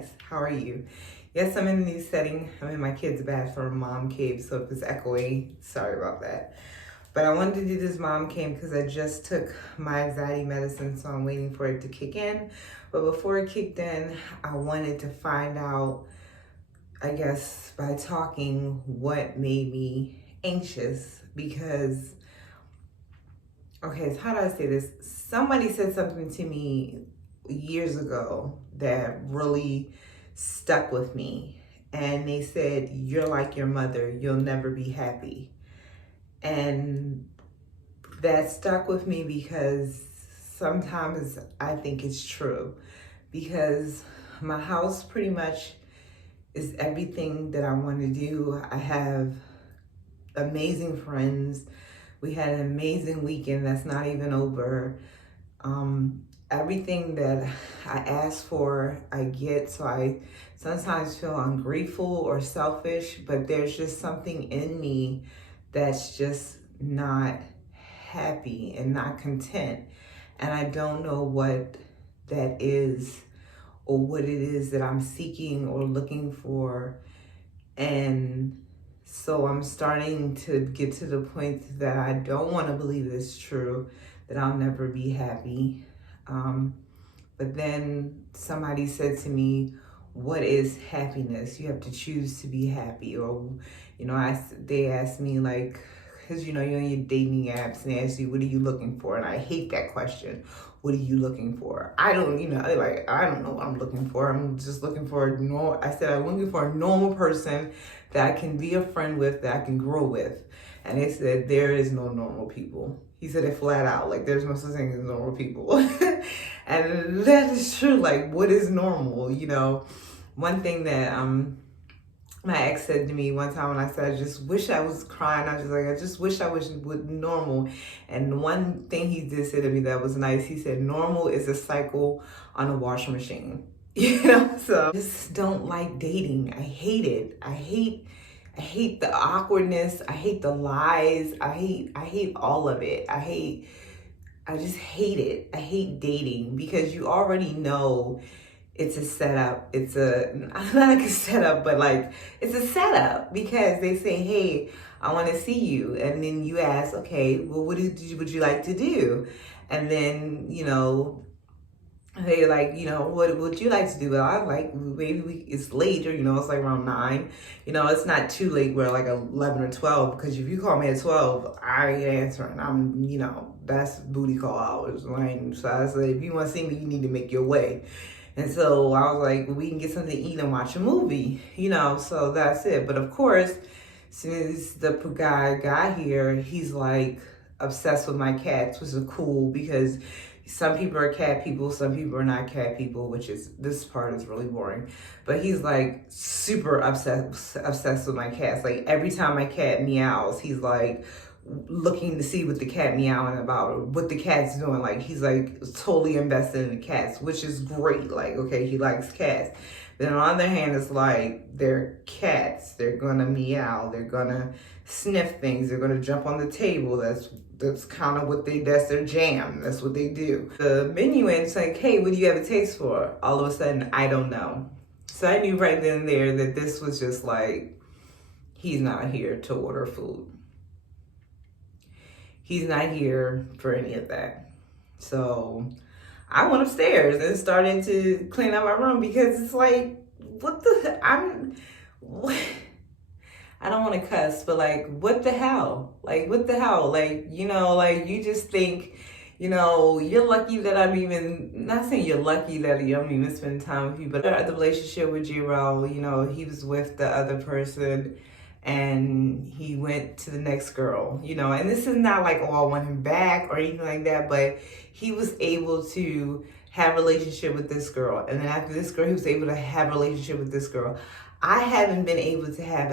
guys, how are you? Yes, I'm in a new setting. I'm in my kids' bathroom, mom cave, so if it's echoey, sorry about that. But I wanted to do this mom cave because I just took my anxiety medicine, so I'm waiting for it to kick in. But before it kicked in, I wanted to find out, I guess, by talking, what made me anxious. Because, okay, so how do I say this? Somebody said something to me years ago that really stuck with me. And they said, "You're like your mother, you'll never be happy." And that stuck with me because sometimes I think it's true. Because my house pretty much is everything that I want to do. I have amazing friends. We had an amazing weekend that's not even over. Everything that I ask for, I get. So I sometimes feel ungrateful or selfish, but there's just something in me that's just not happy and not content. And I don't know what that is or what it is that I'm seeking or looking for. And so I'm starting to get to the point that I don't want to believe it's true, that I'll never be happy. But then somebody said to me, "What is happiness? You have to choose to be happy." Or, they asked me, like, because you're on your dating apps and they ask you, "What are you looking for?" And I hate that question. What are you looking for? I don't know what I'm looking for. I'm just looking for I'm looking for a normal person that I can be a friend with, that I can grow with. And they said, there is no normal people. He said it flat out, like, there's no such thing as normal people. And that is true. Like, what is normal? One thing that my ex said to me one time when I said, "I just wish I was crying," I was just like, "I just wish I was normal." And one thing he did say to me that was nice, he said, "Normal is a cycle on a washing machine." So I just don't like dating. I hate it. I hate the awkwardness. I hate the lies. I hate all of it. I just hate it. I hate dating because you already know it's a setup. It's not like a setup, but like it's a setup because they say, "Hey, I want to see you," and then you ask, "Okay, well, what would you like to do?" And then they like, "What would you like to do?" Well, I like, maybe it's later, it's like around 9. It's not too late. We're like 11 or 12, because if you call me at 12, I ain't answering. That's booty call hours. Right? So I said, if you want to see me, you need to make your way. And so I was like, we can get something to eat and watch a movie, so that's it. But of course, since the guy got here, he's like obsessed with my cats, which is cool because some people are cat people, some people are not cat people, this part is really boring. But he's like super obsessed with my cats. Like every time my cat meows, he's like looking to see what the cat meowing about or what the cat's doing. Like he's like totally invested in the cats, which is great. Like, okay, he likes cats. Then on the other hand, it's like they're cats. They're gonna meow. They're gonna sniff things. They're gonna jump on the table. That's kind of that's their jam. That's what they do. The menu is like, "Hey, what do you have a taste for?" All of a sudden, I don't know. So I knew right then and there that this was just like, he's not here to order food. He's not here for any of that. So I went upstairs and started to clean up my room because it's like, I don't want to cuss, but like, what the hell? Like, what the hell? Like, like you just think, you're lucky that not saying you're lucky that I'm even spending time with you, but the relationship with Jiro, he was with the other person and he went to the next girl, and this is not like, oh, I want him back or anything like that, but he was able to have a relationship with this girl. And then after this girl, he was able to have a relationship with this girl. I haven't been able to have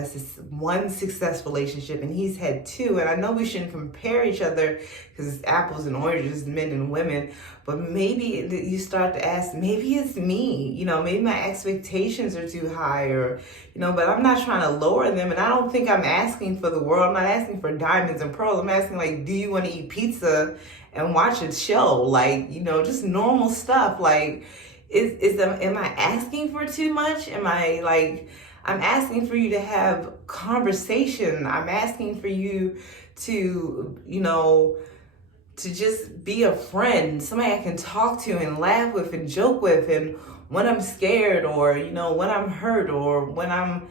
one successful relationship, and he's had 2. And I know we shouldn't compare each other because it's apples and oranges, men and women. But maybe you start to ask, maybe it's me. Maybe my expectations are too high, or but I'm not trying to lower them. And I don't think I'm asking for the world. I'm not asking for diamonds and pearls. I'm asking, like, do you want to eat pizza and watch a show? Like, just normal stuff. Like, am I asking for too much? Am I like, I'm asking for you to have conversation. I'm asking for you to, to just be a friend, somebody I can talk to and laugh with and joke with. And when I'm scared, or, when I'm hurt, or when I'm,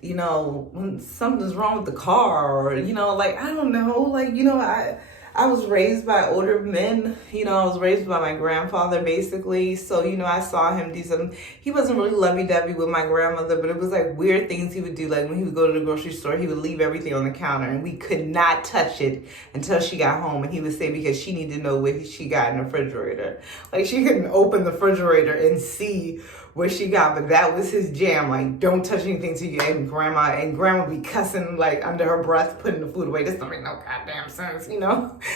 when something's wrong with the car, or, like, I don't know, like, I was raised by older men, I was raised by my grandfather basically. So, I saw him do some, he wasn't really lovey-dovey with my grandmother, but it was like weird things he would do. Like when he would go to the grocery store, he would leave everything on the counter and we could not touch it until she got home. And he would say, because she needed to know what she got in the refrigerator. Like she couldn't open the refrigerator and see what she got, but that was his jam. Like, don't touch anything till you and grandma be cussing like under her breath, putting the food away. This don't make no goddamn sense,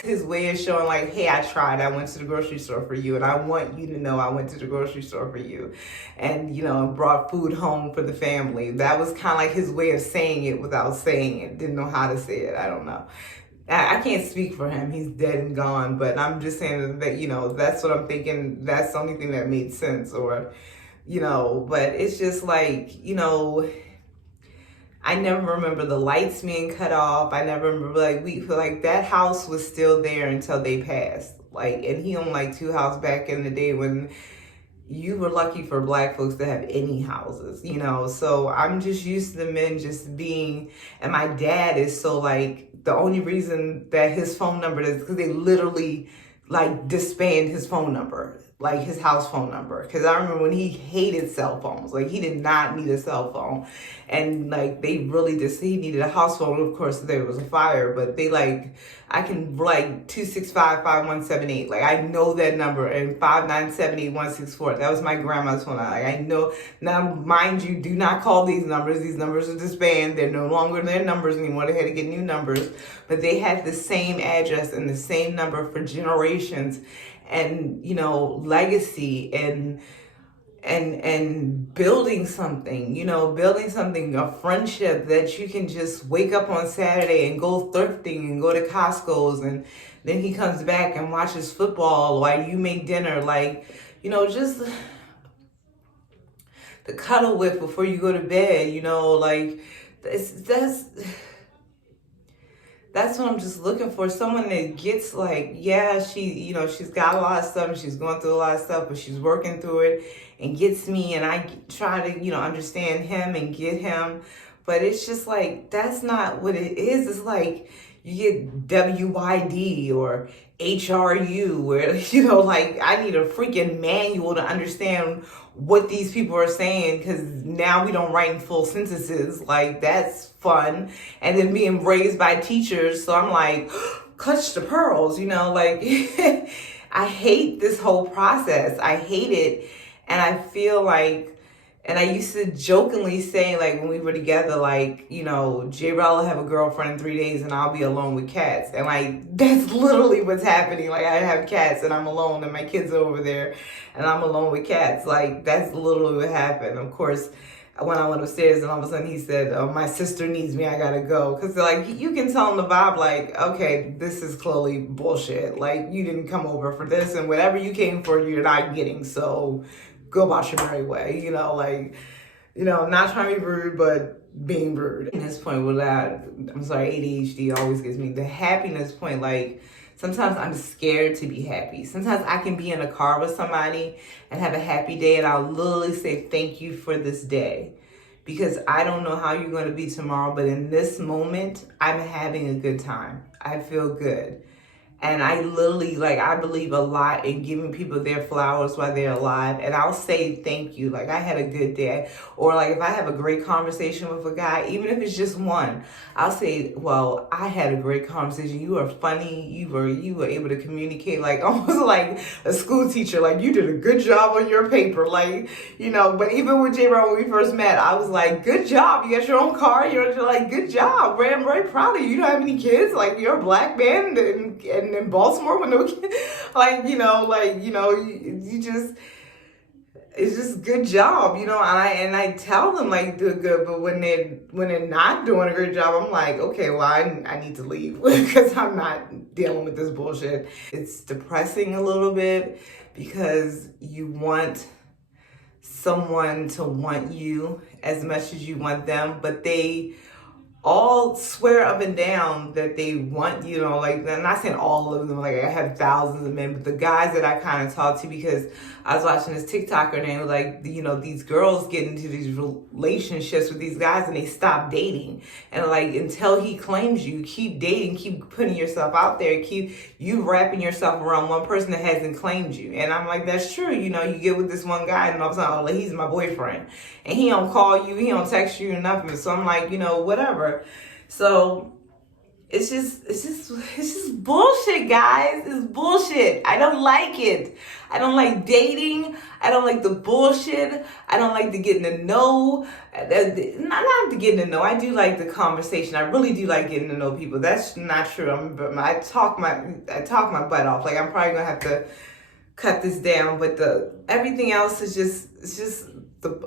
His way of showing like, hey, I tried. I went to the grocery store for you, and I want you to know I went to the grocery store for you, and brought food home for the family. That was kind of like his way of saying it without saying it. Didn't know how to say it. I don't know. I can't speak for him. He's dead and gone. But I'm just saying that that's what I'm thinking. That's the only thing that made sense, or. But it's just like, I never remember the lights being cut off. I never remember, like, we feel like that house was still there until they passed. Like, and he owned like 2 houses back in the day when you were lucky for Black folks to have any houses, So I'm just used to the men just being, and my dad is so like, the only reason that his phone number is because they literally like disband his phone number, like his house phone number. Because I remember when he hated cell phones, like he did not need a cell phone, and like they really he needed a house phone. Of course, there was a fire, but they like, I can like 265-5178. Like I know that number, and 5978164. That was my grandma's phone. Like I know now. Mind you, do not call these numbers. These numbers are disbanded. They're no longer their numbers anymore. They had to get new numbers, but they had the same address and the same number for generations, and legacy, and building something, a friendship that you can just wake up on Saturday and go thrifting and go to Costco's, and then he comes back and watches football while you make dinner, like, just the cuddle with before you go to bed, like that's what I'm just looking for. Someone that gets like, yeah, she's got a lot of stuff and she's going through a lot of stuff, but she's working through it and gets me, and I try to, understand him and get him. But it's just like, that's not what it is. It's like you get WYD or HRU, where, like I need a freaking manual to understand what these people are saying, because now we don't write in full sentences. Like that's fun. And then being raised by teachers, so I'm like, clutch the pearls, like I hate this whole process. I hate it. And I feel like, and I used to jokingly say, like, when we were together, like, J-Rel will have a girlfriend in 3 days and I'll be alone with cats. And, like, that's literally what's happening. Like, I have cats and I'm alone, and my kids are over there and I'm alone with cats. Like, that's literally what happened. Of course, when I went upstairs and all of a sudden he said, oh, my sister needs me, I gotta go. Because, like, you can tell him the vibe, like, okay, this is clearly bullshit. Like, you didn't come over for this, and whatever you came for, you're not getting. So go about your merry way, not trying to be rude, but being rude. At this point, ADHD always gives me the happiness point. Like, sometimes I'm scared to be happy. Sometimes I can be in a car with somebody and have a happy day, and I'll literally say, thank you for this day. Because I don't know how you're going to be tomorrow, but in this moment, I'm having a good time. I feel good. And I literally, like, I believe a lot in giving people their flowers while they're alive. And I'll say thank you. Like, I had a good day. Or, like, if I have a great conversation with a guy, even if it's just one, I'll say, well, I had a great conversation. You were funny. You were able to communicate, like, almost like a school teacher. Like, you did a good job on your paper. Like, but even with J-Ron, when we first met, I was like, good job. You got your own car. You're like, good job. I'm very proud of you. You don't have any kids. Like, you're a Black man and in Baltimore with no kids, you just, it's just good job, and I tell them, like, do good, but when they're not doing a great job, I'm like, okay, well, I need to leave because I'm not dealing with this bullshit. It's depressing a little bit because you want someone to want you as much as you want them, but they all swear up and down that they want, like, I'm not saying all of them, like I have thousands of men, but the guys that I kind of talk to, because I was watching this TikToker and they were like, these girls get into these relationships with these guys and they stop dating. And like, until he claims you, keep dating, keep putting yourself out there, keep you wrapping yourself around one person that hasn't claimed you. And I'm like, that's true. You get with this one guy and all of a sudden, oh, like, he's my boyfriend. And he don't call you, he don't text you or nothing. So I'm like, whatever. So it's just bullshit, guys. It's bullshit. I don't like it. I don't like dating. I don't like the bullshit. I don't like the getting to know. Not the getting to know. I do like the conversation. I really do like getting to know people. That's not true. I talk my butt off. Like, I'm probably gonna have to cut this down. But everything else is just.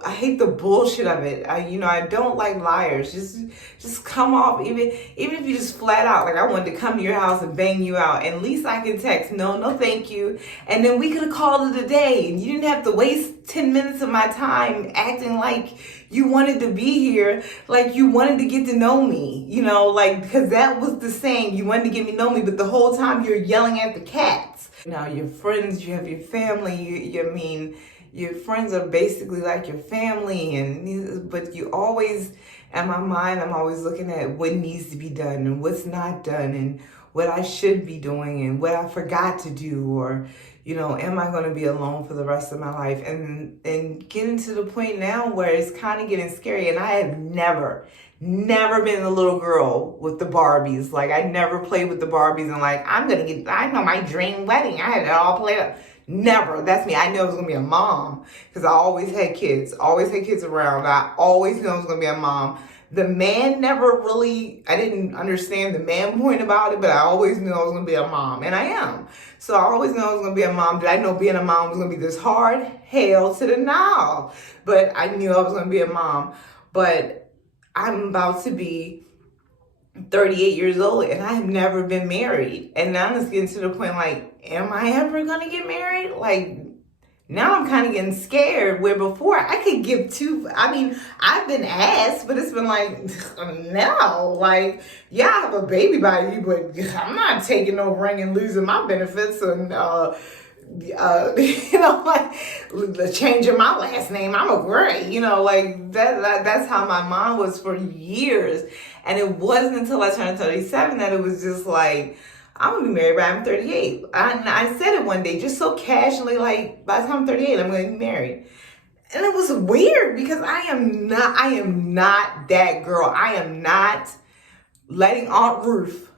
I hate the bullshit of it. I don't like liars. Just come off, even if you just flat out, like, I wanted to come to your house and bang you out, and at least I can text, no thank you, and then we could have called it a day, and you didn't have to waste 10 minutes of my time acting like you wanted to be here, like you wanted to get to know me, like, because that was the saying, you wanted to get to know me, but the whole time you're yelling at the cats. Now, your friends, you have your family, your friends are basically like your family, but you always, in my mind, I'm always looking at what needs to be done and what's not done and what I should be doing and what I forgot to do, or, am I going to be alone for the rest of my life? And getting to the point now where it's kind of getting scary, and I have never been a little girl with the Barbies. Like, I never played with the Barbies and like, I know my dream wedding. I had it all played up. Never. That's me. I knew I was going to be a mom because I always had kids around. I always knew I was going to be a mom. The man never really, I didn't understand the man point about it, but I always knew I was going to be a mom, and I am. So I always knew I was going to be a mom. Did I know being a mom was going to be this hard? Hell to the no. But I knew I was going to be a mom. But I'm about to be 38 years old and I have never been married. And now I'm just getting to the point, like, am I ever going to get married? Like, now I'm kind of getting scared, where before I could give two. I've been asked, but it's been like, no, like, yeah, I have a baby by you, but I'm not taking no ring and losing my benefits and, like, changing my last name. I'm a Gray, like that's how my mom was for years. And it wasn't until I turned 37 that it was just like, I'm going to be married by I'm 38. I said it one day just so casually, like, by the time I'm 38, I'm going to be married. And it was weird because I am not that girl. I am not letting Aunt Ruth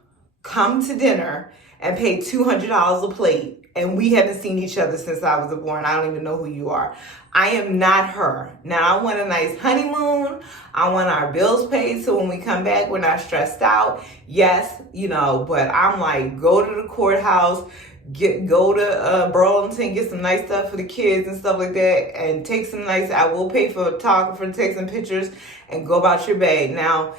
come to dinner and pay $200 a plate. And we haven't seen each other since I was born. I don't even know who you are. I am not her. Now, I want a nice honeymoon. I want our bills paid so when we come back, we're not stressed out. Yes, but I'm like, go to the courthouse, go to Burlington, get some nice stuff for the kids and stuff like that, and take some nice, I will pay for a photographer to take some pictures and go about your bag. Now,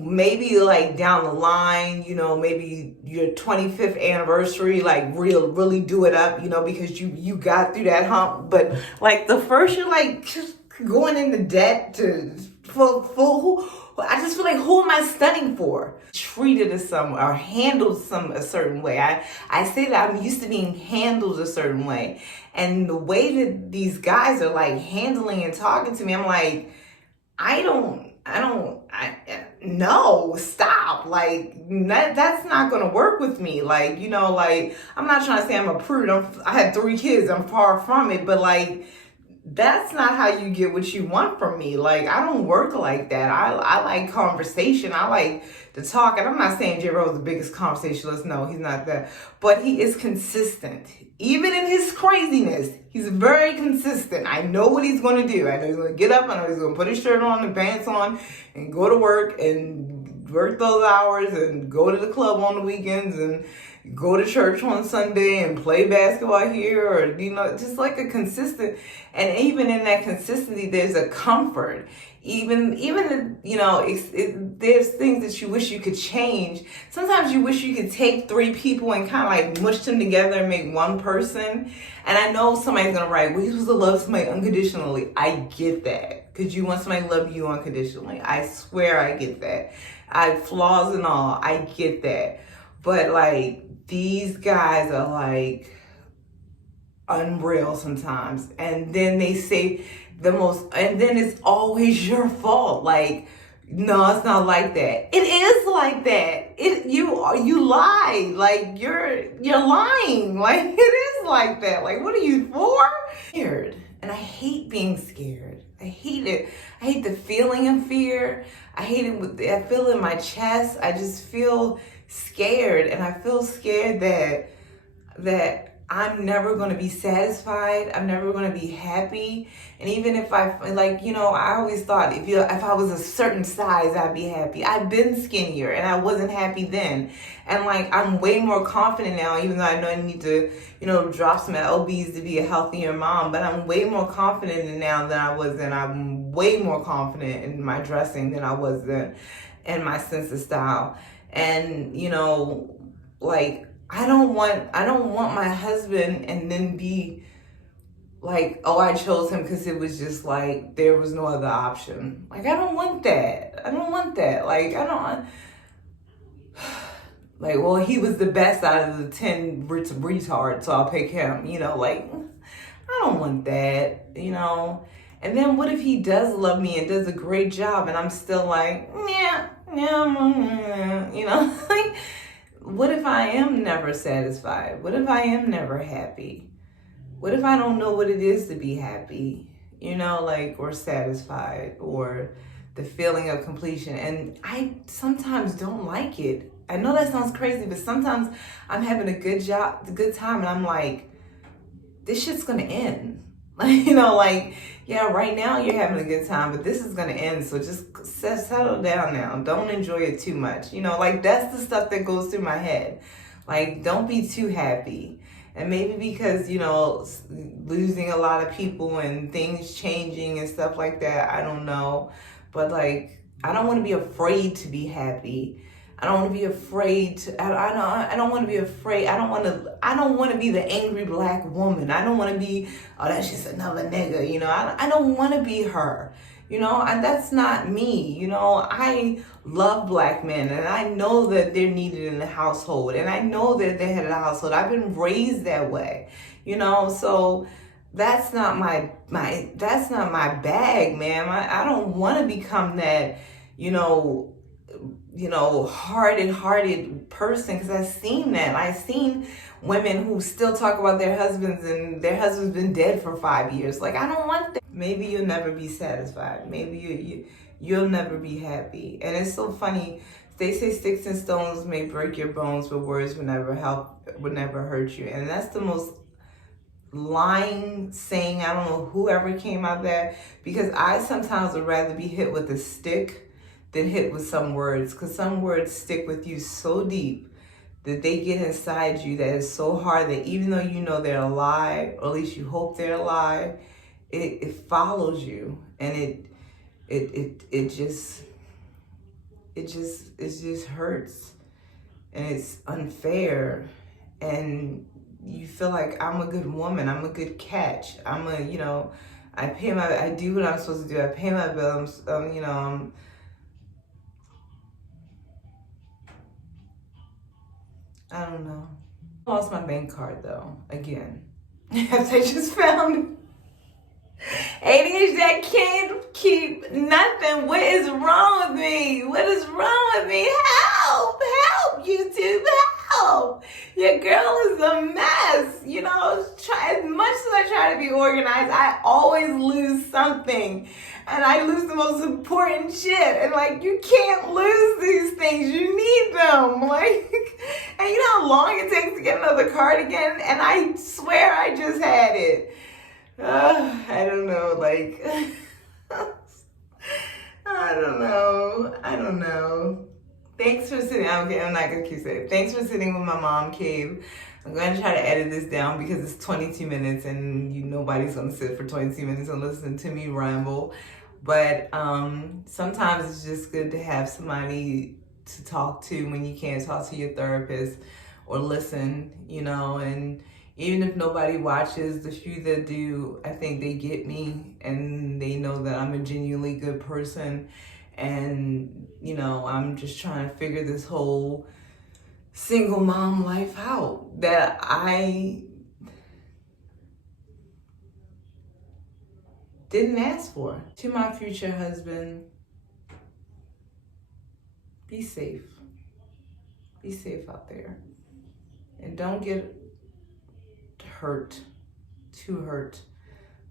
maybe like down the line, maybe your 25th anniversary, like really do it up, because you got through that hump. But like the first, you're like just going into debt for I just feel like, who am I studying for? Treated as or handled a certain way. I say that I'm used to being handled a certain way. And the way that these guys are like handling and talking to me, I'm like, no, stop. Like, that's not going to work with me. Like, like, I'm not trying to say I'm a prude. I had 3 kids. I'm far from it. But like, that's not how you get what you want from me. Like, I don't work like that. I like conversation. I like to talk. And I'm not saying J. Rose is the biggest conversationalist. No, he's not that. But he is consistent. Even in his craziness, he's very consistent. I know what he's going to do. I know he's going to get up. I know he's going to put his shirt on and pants on and go to work and work those hours and go to the club on the weekends and go to church on Sunday and play basketball here, or just like a consistent. And even in that consistency, there's a comfort. Even there's things that you wish you could change. Sometimes you wish you could take three people and kind of like mush them together and make one person. And I know somebody's gonna write, well, you're supposed to love somebody unconditionally. I get that, because you want somebody to love you unconditionally. I swear I get that. I have flaws and all. I get that. But like, these guys are like unreal sometimes. And then they say and then it's always your fault. Like, no, it's not like that. It is like that. You lie. Like, you're lying. Like, it is like that. Like, what are you for? Scared. And I hate being scared. I hate it. I hate the feeling of fear. I hate it. I feel it in my chest. I just feel scared, and I feel scared that I'm never going to be satisfied. I'm never going to be happy. And even if I always thought if I was a certain size, I'd be happy. I've been skinnier and I wasn't happy then. And like, I'm way more confident now, even though I know I need to, drop some lbs to be a healthier mom, but I'm way more confident now than I was then. I'm way more confident in my dressing than I was then, and my sense of style. And, like, I don't want my husband and then be like, oh, I chose him because it was just like, there was no other option. Like, I don't want that. Like, I don't, like, well, he was the best out of the 10 retards, so I'll pick him, like, I don't want that, And then what if he does love me and does a great job and I'm still like, yeah, like, what if I am never satisfied? What if I am never happy? What if I don't know what it is to be happy, or satisfied, or the feeling of completion? And I sometimes don't like it. I know that sounds crazy, but sometimes I'm having a good time, and I'm like, this shit's gonna end. Like, yeah, right now you're having a good time, but this is gonna end. So just settle down now. Don't enjoy it too much. Like, that's the stuff that goes through my head. Like, don't be too happy. And maybe because, losing a lot of people and things changing and stuff like that, I don't know. But like, I don't want to be afraid to be happy. I don't want to be afraid to, I don't want to be afraid. I don't want to be the angry black woman. I don't want to be, oh, that's just another nigga, I don't want to be her, and that's not me. I love black men, and I know that they're needed in the household, and I know that they're head of the household. I've been raised that way, so that's not my bag, man. I don't want to become that, hard-hearted person, because I've seen that. I've seen women who still talk about their husbands and their husband's been dead for 5 years. Like, I don't want that. Maybe you'll never be satisfied. Maybe you'll never be happy. And it's so funny. They say sticks and stones may break your bones, but words would never hurt you. And that's the most lying saying. I don't know whoever came out there, because I sometimes would rather be hit with a stick than hit with some words, because some words stick with you so deep that they get inside you, that it's so hard that even though they're a lie, or at least you hope they're a lie, it follows you, and it just hurts, and it's unfair, and you feel like, I'm a good woman, I'm a good catch, I do what I'm supposed to do, I pay my bills, I don't know. I lost my bank card though, again. As I just found ADHD, I can't keep nothing. What is wrong with me? What is wrong with me? Help! Help, YouTube, help! Your girl is a mess. As much as I try to be organized, I always lose something. And I lose the most important shit. And like, you can't lose these things. You need them. Like, and you know how long it takes to get another card again? And I swear I just had it. I don't know, like, I don't know. Thanks for sitting. Okay, I'm not gonna keep saying. Thanks for sitting with my mom cave. I'm gonna try to edit this down because it's 22 minutes, and nobody's gonna sit for 22 minutes and listen to me ramble. But sometimes it's just good to have somebody to talk to when you can't talk to your therapist or listen, and even if nobody watches, the few that do, I think they get me and they know that I'm a genuinely good person. And, I'm just trying to figure this whole single mom life out that I didn't ask for. To my future husband, be safe. Be safe out there. And don't get too hurt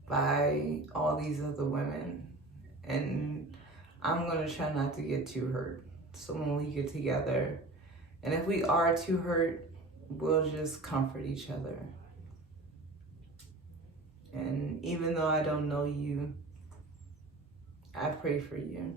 by all these other women. And I'm going to try not to get too hurt. So when we get together, and if we are too hurt, we'll just comfort each other. And even though I don't know you, I pray for you.